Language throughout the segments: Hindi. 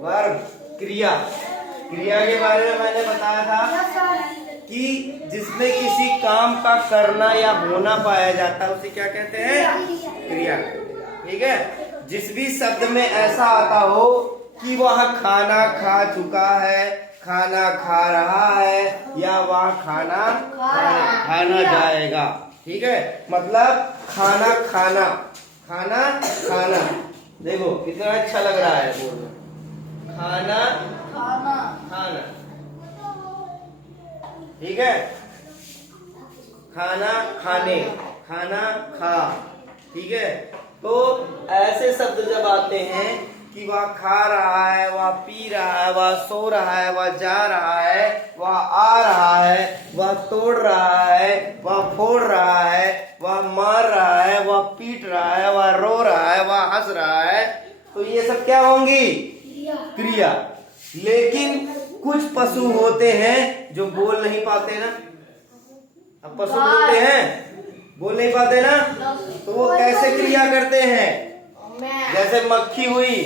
वर्ब क्रिया। क्रिया के बारे में मैंने बताया था कि जिसमें किसी काम का करना या होना पाया जाता है उसे क्या कहते हैं? क्रिया। ठीक है। जिस भी शब्द में ऐसा आता हो कि वह खाना खा चुका है, खाना खा रहा है या वह खाना खाना जाएगा। ठीक है। मतलब खाना खाना, खाना खाना। देखो कितना अच्छा लग रहा है बोलना, खाना खाना खाना। ठीक है। खाना खाने, खाना खा। ठीक है। तो ऐसे शब्द जब आते हैं कि वह खा रहा है, वह पी रहा है, वह सो रहा है, वह जा रहा है, वह आ रहा है, वह तोड़ रहा है, वह फोड़ रहा है, वह मार रहा है, वह पीट रहा है, वह रो रहा है, वह हंस रहा है, तो ये सब क्या होंगी? क्रिया। लेकिन कुछ पशु होते हैं जो बोल नहीं पाते ना। अब पशु बोलते हैं, बोल नहीं पाते ना, तो वो कैसे क्रिया करते हैं? जैसे मक्खी हुई,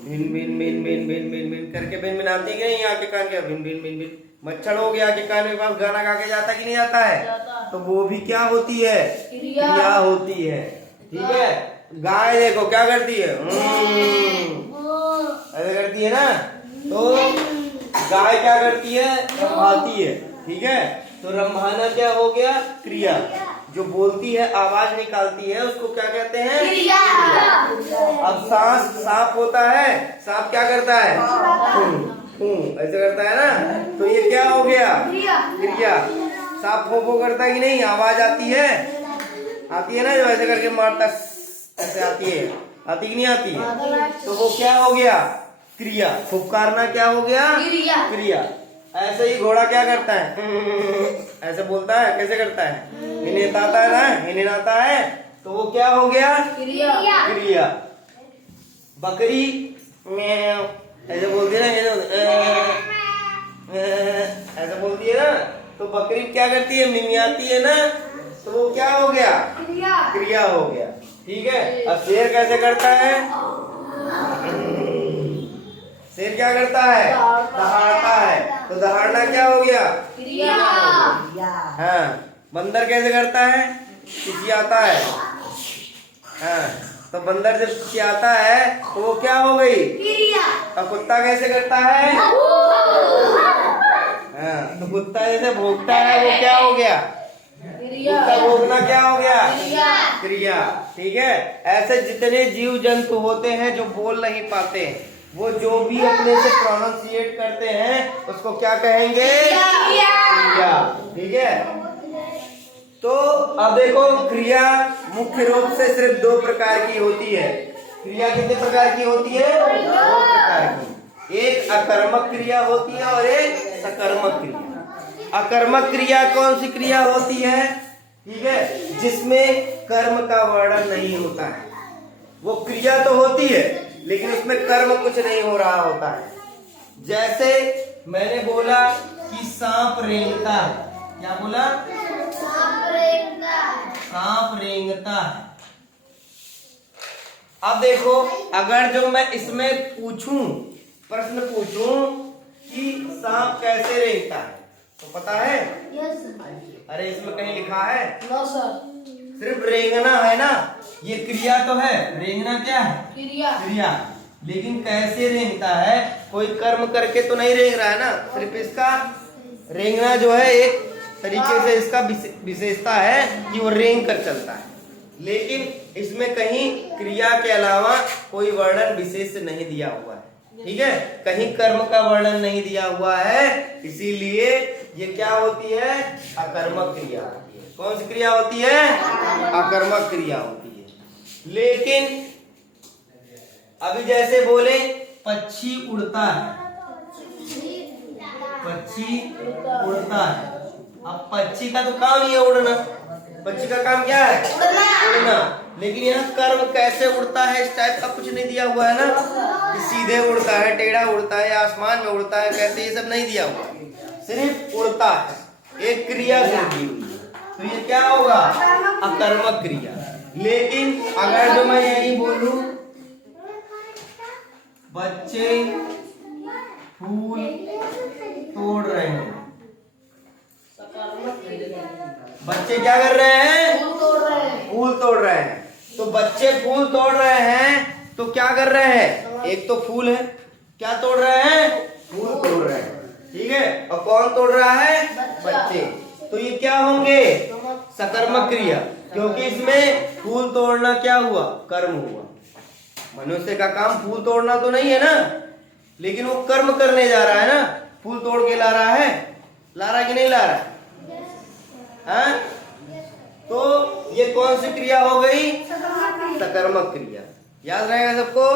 भिन भिन भिन भिन भिन भिन भिन करके भिन भिन आती है, यहाँ के कान के भिन भिन भिन भिन। मच्छर हो गया के कान के पास गाना गा के जाता कि नहीं जाता है? तो वो भी क्या होती है? क्रिया होती है। ठीक है। गाय देखो क्या करती है, ऐसे करती है ना। तो गाय क्या करती है? रंभाती है। ठीक है। तो रंभाना क्या हो गया? क्रिया। जो बोलती है, आवाज निकालती है, उसको क्या कहते हैं? क्रिया। अब सांप होता है, सांप क्या करता है? ऐसे करता है ना। तो ये क्या हो गया? क्रिया। सांप फो करता है कि नहीं? आवाज आती है, आती है ना, जो ऐसे करके मारता ऐसे आती है, आती कि नहीं आती है? तो वो क्या हो गया? क्रिया। फुफकारना क्या हो गया? क्रिया। ऐसे ही घोड़ा क्या करता है? ऐसे बोलता है, कैसे करता है? इन्हें आता है ना, इन्हें आता है, तो वो क्या हो गया? क्रिया। बकरी म्याऊ ऐसे बोलती है ना, ऐसे बोलती है ना, तो बकरी क्या करती है? मिमियाती है ना, तो वो क्या हो गया? क्रिया हो गया। ठीक है। अब शेर कैसे करता है? शेर क्या करता है? दहाड़ता है। तो दहाड़ना क्या हो गया? क्रिया। हाँ। बंदर कैसे करता है? चिचियाता है। हाँ। तो बंदर जब चिचियाता है तो वो क्या हो गई? क्रिया। और कुत्ता कैसे करता है? हाँ। तो कुत्ता जैसे भौंकता है, वो क्या हो गया? कुत्ता भौंकना क्या हो गया? क्रिया। ठीक है। ऐसे जितने जीव जंतु होते हैं जो बोल नहीं पाते, वो जो भी अपने से प्रोनाउंसिएट करते हैं उसको क्या कहेंगे? क्रिया। ठीक है। तो अब देखो, क्रिया मुख्य रूप से सिर्फ दो प्रकार की होती है। क्रिया कितने प्रकार की होती है? दो प्रकार की। एक अकर्मक क्रिया होती है और एक सकर्मक क्रिया। अकर्मक क्रिया कौन सी क्रिया होती है? ठीक है। जिसमें कर्म का वर्णन नहीं होता है। वो क्रिया तो होती है लेकिन उसमें कर्म कुछ नहीं हो रहा होता है। जैसे मैंने बोला कि सांप रेंगता है। क्या बोला? सांप रेंगता है। अब देखो, अगर जो मैं इसमें पूछूं, प्रश्न पूछूं कि सांप कैसे रेंगता है, तो पता है? अरे इसमें कहीं लिखा है? सिर्फ रेंगना है ना, ये क्रिया तो है। रेंगना क्या है? क्रिया। लेकिन कैसे रेंगता है? कोई कर्म करके तो नहीं रेंग रहा है ना। सिर्फ इसका रेंगना जो है एक तरीके से इसका विशेषता है कि वो रेंग कर चलता है। लेकिन इसमें कहीं क्रिया के अलावा कोई वर्णन विशेष नहीं दिया हुआ है। ठीक है। कहीं कर्म का वर्णन नहीं दिया हुआ है, इसीलिए ये क्या होती है? अकर्मक क्रिया। कौन सी क्रिया होती है? अकर्मक क्रिया होती है। लेकिन अभी जैसे बोले पक्षी उड़ता है, पक्षी उड़ता है। अब पक्षी का तो काम ही है उड़ना। पक्षी का काम क्या है? उड़ना। लेकिन यहाँ कर्म कैसे उड़ता है इस टाइप का कुछ नहीं दिया हुआ है ना, कि सीधे उड़ता है, टेढ़ा उड़ता है, आसमान में उड़ता है, कैसे, ये सब नहीं दिया हुआ। सिर्फ उड़ता है, एक क्रिया से दी हुई। तो ये क्या होगा? अकर्मक क्रिया। लेकिन अगर जो मैं यही बोलूं बच्चे फूल तोड़ रहे हैं, बच्चे क्या कर रहे हैं? फूल तोड़ रहे हैं। तो बच्चे फूल तोड़ रहे हैं तो क्या कर रहे हैं? एक तो फूल है, क्या तोड़ रहे हैं? फूल तोड़ रहे हैं, ठीक है। और कौन तोड़ रहा है? बच्चे। तो ये क्या होंगे? सकर्मक क्रिया, क्योंकि इसमें फूल तोड़ना क्या हुआ? कर्म हुआ। मनुष्य का काम फूल तोड़ना तो नहीं है ना, लेकिन वो कर्म करने जा रहा है ना, फूल तोड़ के ला रहा है, ला रहा है कि नहीं ला रहा है? हाँ? तो ये कौन सी क्रिया हो गई? सकर्मक क्रिया। याद रहेगा सबको?